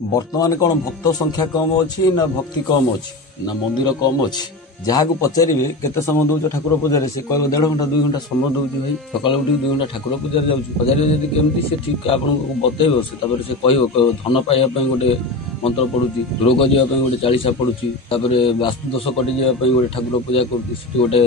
बर्तमान कौन भक्त संख्या कम अच्छी ना भक्ति कम अच्छी ना मंदिर कम अच्छी जहाँ को पचारे केते समय दौच ठाकुर पूजा से कह 1.5 घंटा 2 घंटा समय दौर भाई सकाल उठ 2 घंटा ठाकुर पूजा पचारे केमती से ठीक आपको बतैब से कह धन पाइबा गोटे मंत्र पढ़ुची रोग जावाई गोटे 40 पढ़ुची वास्तु दोष कटि जावाई गोटे ठाकुर पूजा करुँची गोटे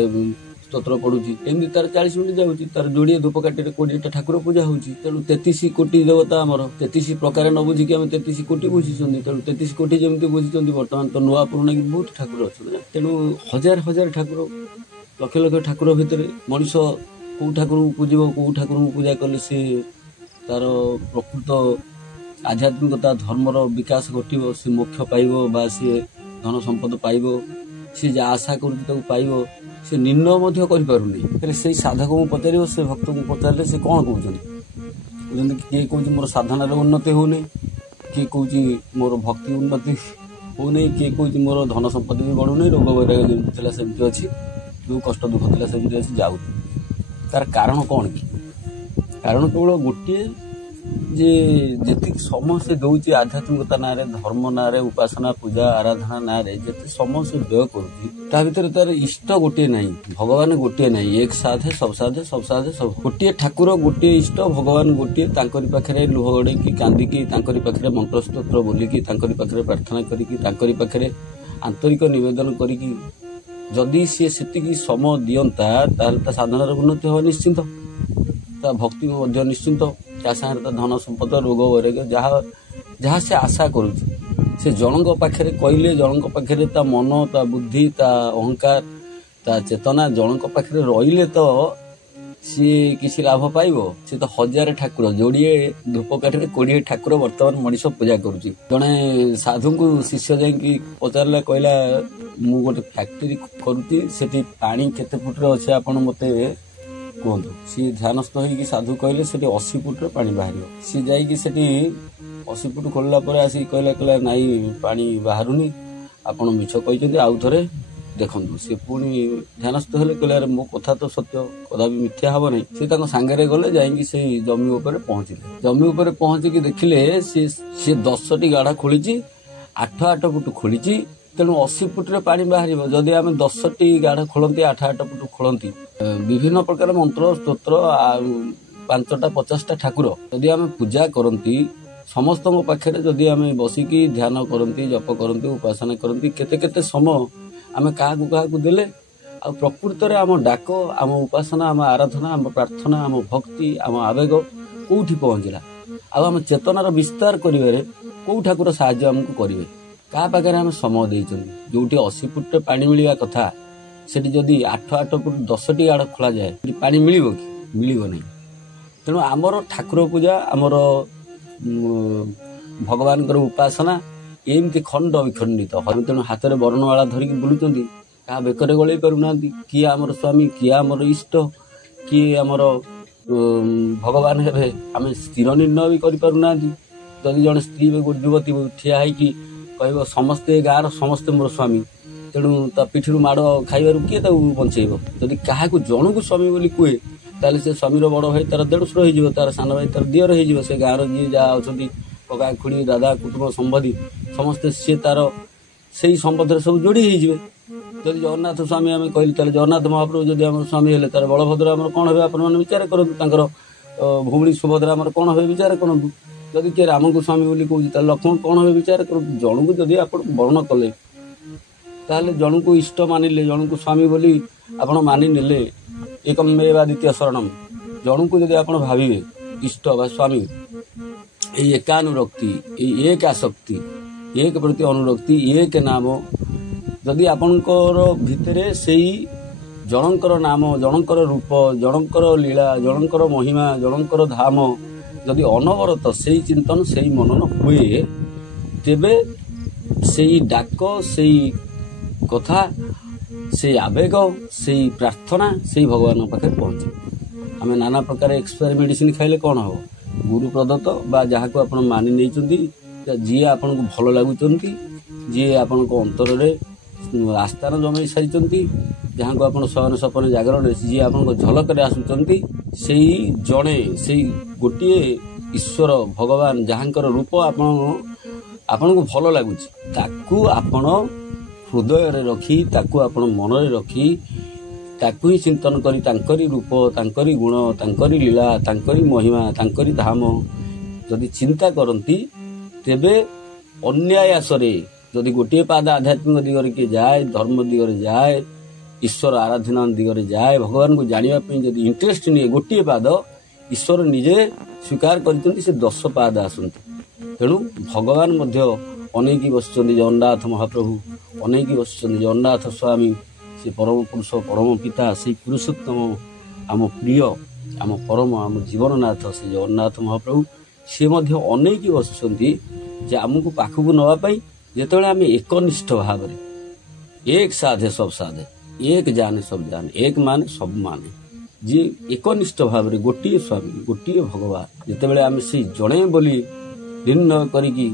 स्तोत्र पढ़ुची एमती तार 40 मिनिट जाऊँगी तार जोड़े धूपकाठी 20टा ठाकुर पूजा होती तेणु 33 कोटी देवता आमर 33 प्रकार न बुझिकी आम 33 कोटी बुझी तेणु 33 कोटी जमी बुझी बर्तमान तो नुआ पुराणा कि बहुत ठाकुर अच्छा तेणु हजार हजार ठाकुर लक्ष लक्ष ठाकुर भितर मनीष कौ ठाकुर पूजिब कौ ठाकुर पूजा कले सी तार प्रकृत आध्यात्मिकता धर्मर विकास घटव सी मोक्ष पाइब बा सी धन संपद पाइब सी जहाँ आशा कर पाइब से निर्णय कर साधक को पचार से भक्त को पचारे से कौन कहते किए कौन मोर साधन उन्नति होनी किए कौन मोर भक्ति उन्नति होनी किए कौन मोर धन संपत्ति भी बढ़ुनी रोग वैराग्य जमी सेमती अच्छी जो कष्ट दुख था सेमती अच्छी जाऊ तार कारण कौन कि कारण केवल गोटे जे जी समय से दौर आध्यात्मिकता ना धर्म ना उपासना पूजा आराधना ना जिते समय से व्यय कर तार इष्ट गोटे ना भगवान गोटे ना एक साधे सब साधे सब साधे सब गोटे ठाकुर गोटे इष्ट भगवान गोटे पाखे लुह गड़ेकी कांदिकी पाखे मंत्र स्तोत्र बोलिकी पाखे प्रार्थना करी पाखे आंतरिक नवेदन करी जदि सी से समय दिंता साधनार उन्नति हम निश्चिंत ता भक्ति निश्चिंत ता सागर धन संपद रोग वैराग्य जहाँ से आशा करुचे जनक पाखे कहले जनक पाखे ता मन ता बुद्धि ता अहंकार ता चेतना जनक पाखे रहिले तो सी किसी लाभ पाइब सी तो 1000 ठाकुर जोड़े धूपकाठी 20 ठाकुर बर्तमान मनीष पूजा करुच्ची जड़े साधु को शिष्य जाकि पचारा कहला मु गोटे फैक्ट्री करुच्ची से पानी केते फुट अच्छे आप मत कहतु सी ध्यानस्थ होगी साधु कहले 80 फुट पानी बाहर सी जाकि 80 फुट खोलला आसिक कहला नाई पानी बाहरुनी आपण मिछ कहते आउ थे देखु सी पुणी ध्यानस्थ हेले कहले मो कथा तो सत्य कदा भी मिथ्या हम नहीं सी सांगे गले जाकि से जमी उपर पहुंचले जमी उपर पहुंचिकी देखिले सी 10टी गाढ़ा खोली 8 फुट खोली तेणु 80 फुट्रे पानी बाहर जदि आम 10टी गाढ़ खोलती 8 फुट खोलती विभिन्न प्रकार मंत्र स्तोत्र 5टा 50टा ठाकुर जदि आम पूजा करती समस्त पाखे जदि आम बसिकी ध्यान करती जप करती उपासना करती केते केते समय आम क्या देले आ प्रकृत में आम डाक आम उपासना आम आराधना आम प्रार्थना आम भक्ति आम आवेग कौटी पहुँचला आम चेतनार विस्तार करें कौ ठाकुर साहाय्य आमको करेंगे क्या पाखे आम समय देते जो 80 फुट पानी मिलवा कथा से जदि 8 फुट 10टी गाढ़ खोल जाए पानी मिल कि मिल नहीं तेणु आमर ठाकुर पूजा आमर भगवान उपासना एमती खंड विखंडित तेणु हाथ में बरणमाला धरिकी बुलूँ क्या बेकर गलई पारना किए आमर स्वामी किए आमर इष्ट किए आमर भगवान हे आम स्थिर निर्णय भी करूना जदि जड़े स्त्री युवती ठिया है कह समस्ते गाँव समस्ते मोर स्वामी तेणु ता पिठी माड़ खाइबार किए बंचेब जदि क्या जन को स्वामी बोली कहे ताले से स्वामीर बड़ भाई तार देढ़शुर हो तार सान भाई तार दियर हो से गाँव जी जहाँ अच्छा कका खुड़ी दादा कुटुंब संबंधी समस्ते सी तार से संबंध सब जोड़ी हो जदि जगन्नाथ स्वामी आम कहली जगन्नाथ महाप्रभु जदि आम स्वामी हेले तार बलभद्र आम कौन हे आपने विचार करूँ भूमि सुभद्रा आम कौन हे विचार करूँ जदि किए राम को स्वामी बोली कहूँ लक्ष्मण कौन हे विचार करूँ जन को जदि आप वर्ण कले ताहले जन को इष्ट मानिले जन को स्वामी बोली आपण मानि नेले एकम मेवा द्वितीय शरणम जन को जदि आप भाविबे इष्ट बा स्वामी ये एकानुरक्ति एक आसक्ति एक प्रति अनुरक्ति एक नाम जदि आपणकर भितरे सेई जनकर नाम जनकर रूप जनकर लीला जनकर महिमा जनकर धाम जदि अनवरत से चिंतन से मनन हुए तेबे से डाक से कथा से आवेग से प्रार्थना से भगवान पाखे पहुँचे आम नाना प्रकार एक्सपायर मेडिसिन खाइले कौन हम गुरु प्रदत्त बा जहाँ को आप मानि नहीं जी आपन को भल लगुंट जी आपण को अंतर में आस्थान जमाई सारी जहाँ को आप शयन सपन जागरण जी आप झलक आसुंच से जड़े से गोटे ईश्वर भगवान जहाँकर रूप ଆପଣଙ୍କୁ ଭଲ ଲାଗୁଛି ତାକୁ ଆପଣ ହୃଦୟରେ ରଖି ତାକୁ ଆପଣ ମନରେ ରଖି ତାକୁ ହିଁ ଚିନ୍ତନ କରି ତାଙ୍କରି ରୂପ ତାଙ୍କରି ଗୁଣ ତାଙ୍କରି ଲୀଳା ତାଙ୍କରି ମହିମା ତାଙ୍କରି ଧାମ ଯଦି ଚିନ୍ତା କରନ୍ତି ତେବେ ଅନ୍ୟାୟାସରେ ଯଦି ଗୋଟିଏ ପାଦ ଆଧ୍ୟାତ୍ମିକ ଦିଗରେ କିଏ ଯାଏ ଧର୍ମ ଦିଗରେ ଯାଏ ଈଶ୍ୱର ଆରାଧନା ଦିଗରେ ଯାଏ ଭଗବାନଙ୍କୁ ଜାଣିବା ପାଇଁ ଯଦି ଇଣ୍ଟରେଷ୍ଟ ନିଏ ଗୋଟିଏ ପାଦ ଈଶ୍ୱର ନିଜେ ସ୍ୱୀକାର କରିଛନ୍ତି ସେ 10 ପାଦ ଆସନ୍ତି। ତେଣୁ ଭଗବାନ ମଧ୍ୟ ଅନେଇକି ବସିଛନ୍ତି ଜଗନ୍ନାଥ ମହାପ୍ରଭୁ ଅନେଇକି ବସିଛନ୍ତି ଜଗନ୍ନାଥ ସ୍ୱାମୀ ସେ ପରମ ପୁରୁଷ ପରମ ପିତା ସେଇ ପୁରୁଷୋତ୍ତମ ଆମ ପ୍ରିୟ ଆମ ପରମ ଆମ ଜୀବନନାଥ ସେ ଜଗନ୍ନାଥ ମହାପ୍ରଭୁ ସେ ମଧ୍ୟ ଅନେଇକି ବସିଛନ୍ତି ଯେ ଆମକୁ ପାଖକୁ ନେବା ପାଇଁ ଯେତେବେଳେ ଆମେ ଏକନିଷ୍ଠ ଭାବରେ ଏକ ସାଧେ ସବୁ ସାଧେ ଏକ ଜାନେ ସବୁ ଜାନେ ଏକ ମାନେ ସବୁ ମାନେ ଯିଏ ଏକନିଷ୍ଠ ଭାବରେ ଗୋଟିଏ ସ୍ୱାମୀ ଗୋଟିଏ ଭଗବାନ ଯେତେବେଳେ ଆମେ ସେଇ ଜଣେ ବୋଲି ନିର୍ଣ୍ଣୟ କରିକି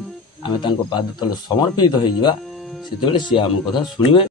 ଆମେ ତାଙ୍କ ପାଦ ତଳେ ସମର୍ପିତ ହେଇଯିବା ସେତେବେଳେ ସିଏ ଆମ କଥା ଶୁଣିବେ।